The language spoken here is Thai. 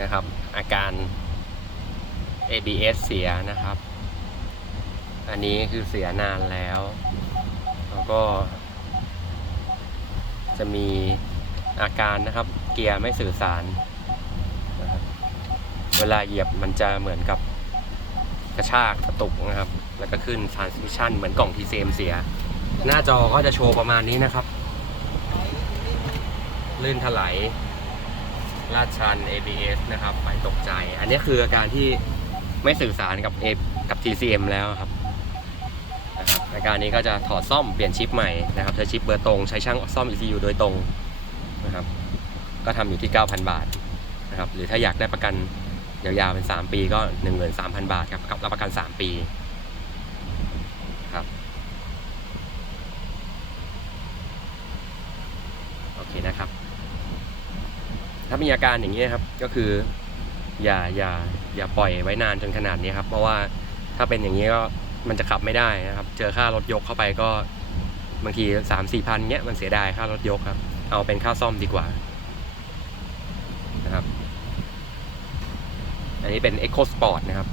นะครับ อาการ ABS เสียนะครับ อันนี้คือเสียนานแล้ว แล้วก็ จะมีอาการนะครับ เกียร์ไม่สื่อสารนะครับเวลาเหยียบมันจะเหมือนกับกระชากกระตุกนะครับ แล้วก็ขึ้น transmission เหมือนกล่อง TCM เสีย หน้าจอก็จะโชว์ประมาณนี้นะครับ ลื่นถลาย ลาดชัน ABS นะครับไฟตกใจ อันนี้คืออาการที่ไม่สื่อสารกับ A กับ TCM แล้วครับนะครับอาการนี้ก็จะถอดซ่อมเปลี่ยนชิปใหม่นะครับใช้ชิปเบอร์ตรง ใช้ช่างซ่อม ECU โดยตรงนะครับ ก็ทำอยู่ที่ 9,000 บาทนะครับหรือถ้าอยากได้ประกันยาวๆเป็น 3 ปีก็ 13,000 บาทครับกับรับประกัน 3 ปีครับโอเคนะครับ ถ้ามีอาการอย่างนี้ครับ ก็คือ อย่าอย่าอย่าปล่อยไว้นานจนขนาดนี้ครับ เพราะว่าถ้าเป็นอย่างนี้ก็มันจะขับไม่ได้นะครับ เจอค่ารถยกเข้าไปก็บางทีสามสี่พันเนี้ยมันเสียดายค่ารถยกครับ เอาเป็นค่าซ่อมดีกว่านะครับ อันนี้เป็น Eco Sport นะครับ